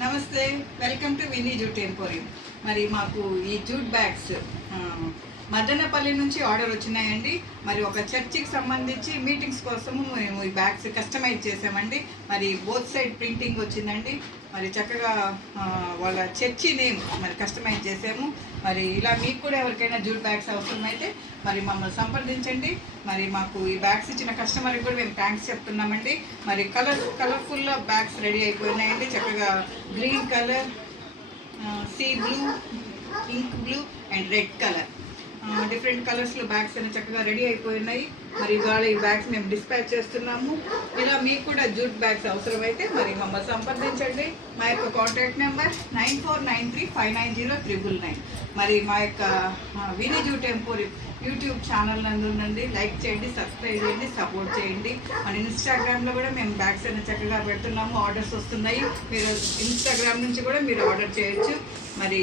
నమస్తే, welcome to Vinny jute emporium. మరి మాకు ఈ జూట్ బ్యాగ్స్ మదనపల్లి నుంచి ఆర్డర్ వచ్చినాయండి. మరి ఒక చర్చికి సంబంధించి మీటింగ్స్ కోసము మేము ఈ బ్యాగ్స్ కస్టమైజ్ చేసామండి. మరి బోత్ సైడ్ ప్రింటింగ్ వచ్చిందండి. మరి చక్కగా వాళ్ళ చర్చి నేమ్ మరి కస్టమైజ్ చేసాము. మరి ఇలా మీకు కూడా ఎవరికైనా జూట్ బ్యాగ్స్ అవసరమైతే మరి మమ్మల్ని సంప్రదించండి. మరి మాకు ఈ బ్యాగ్స్ ఇచ్చిన కస్టమర్కి కూడా మేము థ్యాంక్స్ చెప్తున్నామండి. మరి కలర్ఫుల్ బ్యాగ్స్ రెడీ అయిపోయినాయండి. చక్కగా green colour, sea blue, pink blue and red colour, different కలర్స్లో బ్యాగ్స్ అన్ని చక్కగా రెడీ అయిపోయినాయి. మరి ఇవాళ ఈ బ్యాగ్స్ మేము డిస్పాచ్ చేస్తున్నాము. ఇలా మీకు కూడా జూట్ బ్యాగ్స్ అవసరమైతే మరి మమ్మల్ని సంప్రదించండి. మా యొక్క కాంటాక్ట్ నెంబర్ 9493590399. మరి మా యొక్క Vini jute emporium YouTube channel నందుండండి. లైక్ చేయండి, సబ్స్క్రైబ్ చేయండి, సపోర్ట్ చేయండి. మన ఇన్స్టాగ్రామ్లో కూడా మేము బ్యాగ్స్ అన్ని చక్కగా పెడుతున్నాము. ఆర్డర్స్ వస్తున్నాయి. మీరు ఇన్స్టాగ్రామ్ నుంచి కూడా మీరు ఆర్డర్ చేయొచ్చు. మరి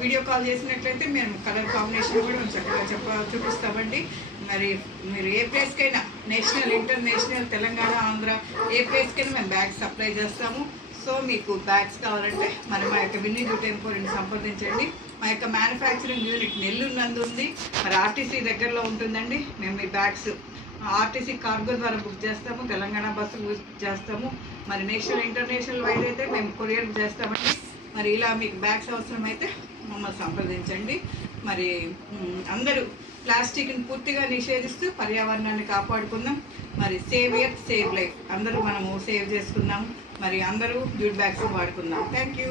వీడియో కాల్ చేసినట్లయితే మేము కలర్ కాంబినేషన్ కూడా మేము చక్కగా చూపిస్తామండి. మరి మీరు ఏ ప్లేస్కైనా, నేషనల్, ఇంటర్నేషనల్, తెలంగాణ, ఆంధ్ర, ఏ ప్లేస్కైనా మేము బ్యాగ్స్ సప్లై చేస్తాము. సో మీకు బ్యాగ్స్ కావాలంటే మరి మా యొక్క విన్నీ జూట్ ఎంపోరియం సంప్రదించండి. మా యొక్క మ్యానుఫ్యాక్చరింగ్ యూనిట్ నెల్లూరు నందు ఉంది. మరి ఆర్టీసీ దగ్గరలో ఉంటుందండి. మేము ఈ బ్యాగ్స్ ఆర్టీసీ కార్గో ద్వారా బుక్ చేస్తాము, తెలంగాణ బస్సు బుక్ చేస్తాము. మరి నేషనల్, ఇంటర్నేషనల్ వైజ్ అయితే మేము కొరియర్ చేస్తామండి. మరి ఇలా మీకు బ్యాగ్స్ అవసరమైతే మమ్మల్ని సంప్రదించండి. మరి అందరూ ప్లాస్టిక్ని పూర్తిగా నిషేధిస్తూ పర్యావరణాన్ని కాపాడుకుందాం. మరి సేవ్ ఇయర్ సేవ్ లైఫ్, అందరూ మనము సేవ్ చేసుకుందాం. మరి అందరూ జూట్ బ్యాగ్స్ వాడుకుందాం. Thank you.